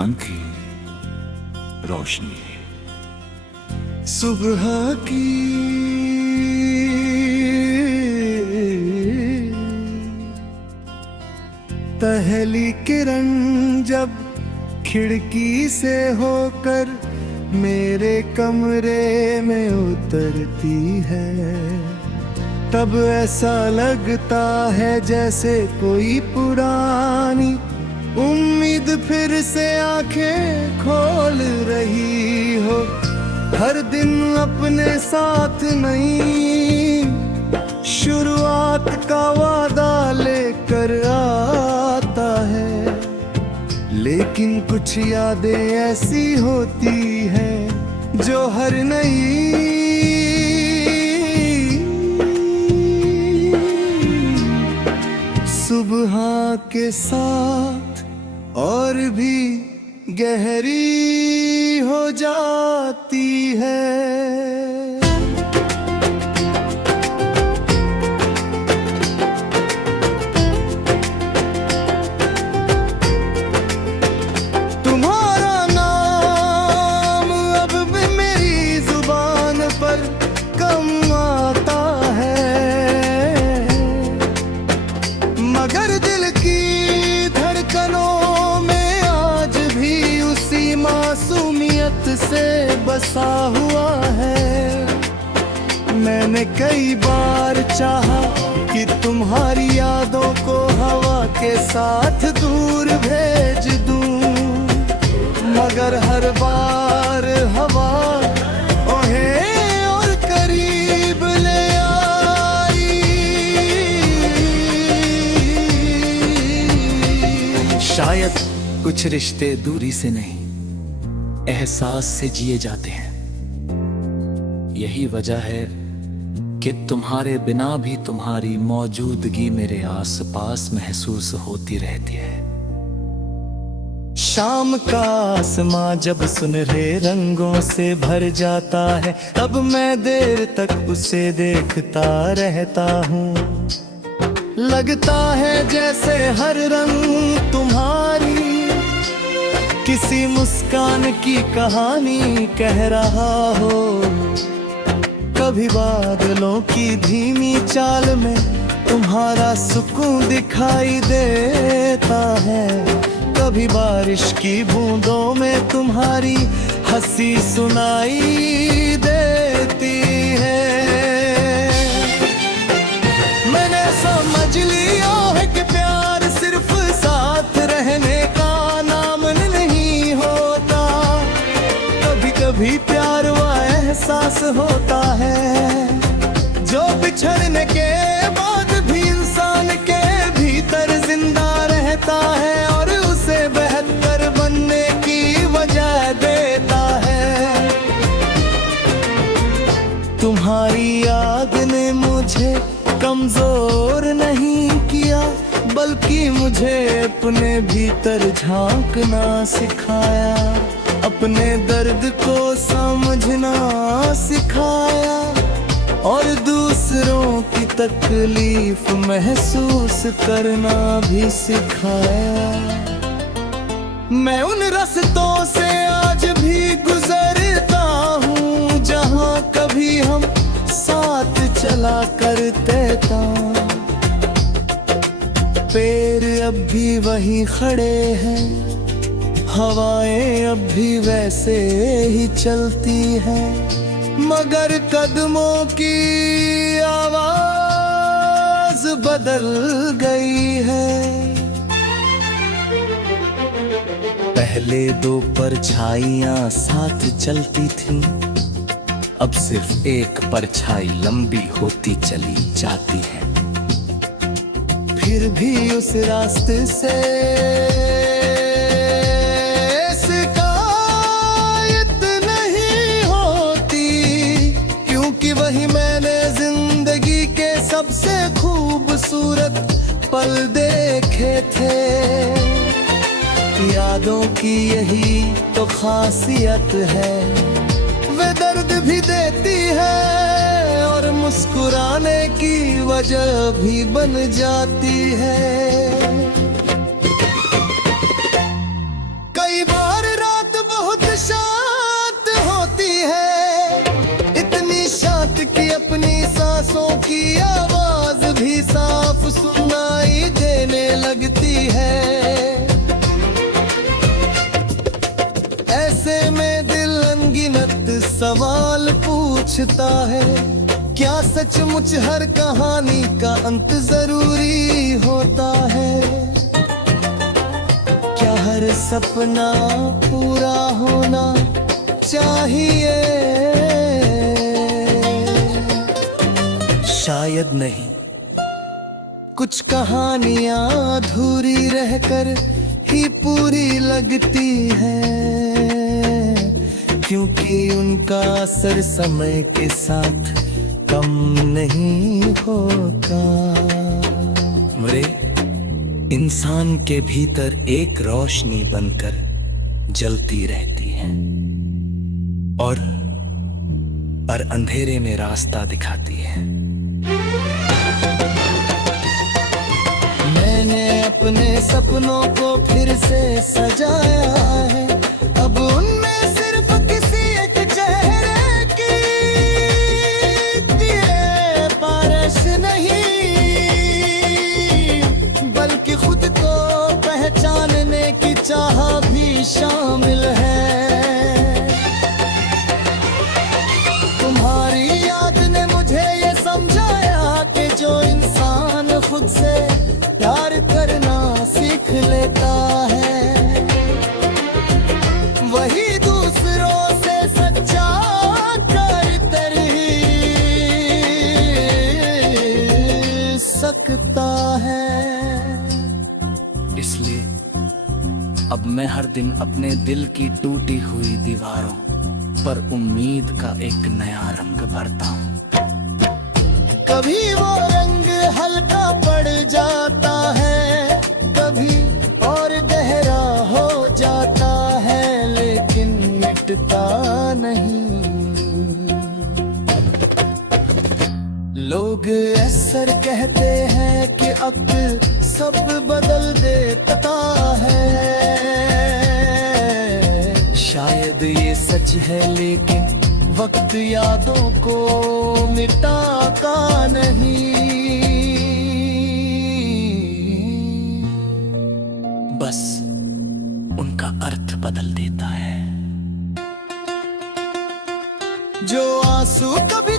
अनथी रोशनी सुबह की पहली किरण जब खिड़की से होकर मेरे कमरे में उतरती है, तब ऐसा लगता है जैसे कोई पुरानी उम्मीद फिर से आंखें खोल रही हो। हर दिन अपने साथ नई शुरुआत का वादा लेकर आता है, लेकिन कुछ यादें ऐसी होती हैं जो हर नई सुबह के साथ और भी गहरी हो जाती है। तुम्हारा नाम अब भी मेरी जुबान पर कम आता है, मगर दिल की धड़कनों में आज भी उसी मासूमियत से बसा हुआ है। मैंने कई बार चाहा कि तुम्हारी यादों को हवा के साथ दूर भेज दूं, मगर हर बार हवा ओहे और करीब ले आई। शायद कुछ रिश्ते दूरी से नहीं, एहसास से जिए जाते हैं। यही वजह है कि तुम्हारे बिना भी तुम्हारी मौजूदगी मेरे आसपास महसूस होती रहती है। शाम का आसमां जब सुनहरे रंगों से भर जाता है, तब मैं देर तक उसे देखता रहता हूँ। लगता है जैसे हर रंग तुम्हारी किसी मुस्कान की कहानी कह रहा हो। कभी बादलों की धीमी चाल में तुम्हारा सुकून दिखाई देता है, कभी बारिश की बूंदों में तुम्हारी हंसी सुनाई देती है। मैंने समझ लिया है कि प्यार सिर्फ साथ रहने का नाम नहीं होता, कभी कभी प्यार वो एहसास होता है जो बिछड़ने के बाद भी इंसान के भीतर जिंदा रहता है और उसे बेहतर बनने की वजह देता है। तुम्हारी याद ने मुझे कमजोर नहीं किया, बल्कि मुझे अपने भीतर झांकना सिखाया, अपने दर्द को समझना सिखाया और दूसरों की तकलीफ महसूस करना भी सिखाया। मैं उन रास्तों से आज भी गुजरता हूँ जहाँ कभी हम साथ चला करते थे। पेड़ अब भी वहीं खड़े हैं, हवाएं अब भी वैसे ही चलती हैं, मगर कदमों की आवाज बदल गई है। पहले दो परछाइयां साथ चलती थीं, अब सिर्फ एक परछाई लंबी होती चली जाती है। फिर भी उस रास्ते से वही मैंने जिंदगी के सबसे खूबसूरत पल देखे थे। यादों की यही तो खासियत है, वे दर्द भी देती है और मुस्कुराने की वजह भी बन जाती है। कई बार पूछता है, क्या सचमुच हर कहानी का अंत जरूरी होता है? क्या हर सपना पूरा होना चाहिए? शायद नहीं। कुछ कहानियां अधूरी रहकर ही पूरी लगती हैं, क्योंकि उनका असर समय के साथ कम नहीं होता। मरे इंसान के भीतर एक रोशनी बनकर जलती रहती है और अंधेरे में रास्ता दिखाती है। मैंने अपने सपनों को फिर से सजाया है, अब उनमें सिर्फ किसी एक चेहरे की दिए पारस नहीं, बल्कि खुद को पहचानने की चाह भी शामिल है। तुम्हारी याद ने मुझे ये समझाया कि जो इंसान खुद से प्यार करना सीख लेता है, वही दूसरों से सच्चा कर सकता है। इसलिए अब मैं हर दिन अपने दिल की टूटी हुई दीवारों पर उम्मीद का एक नया रंग भरता हूँ। कभी वो रंग हल्का पड़ जाता है, कभी और गहरा हो जाता है, लेकिन मिटता नहीं। लोग अक्सर कहते हैं कि वक्त सब बदल देता है, शायद ये सच है, लेकिन वक्त यादों को मिटाता नहीं, बस उनका अर्थ बदल देता है। जो आंसू कभी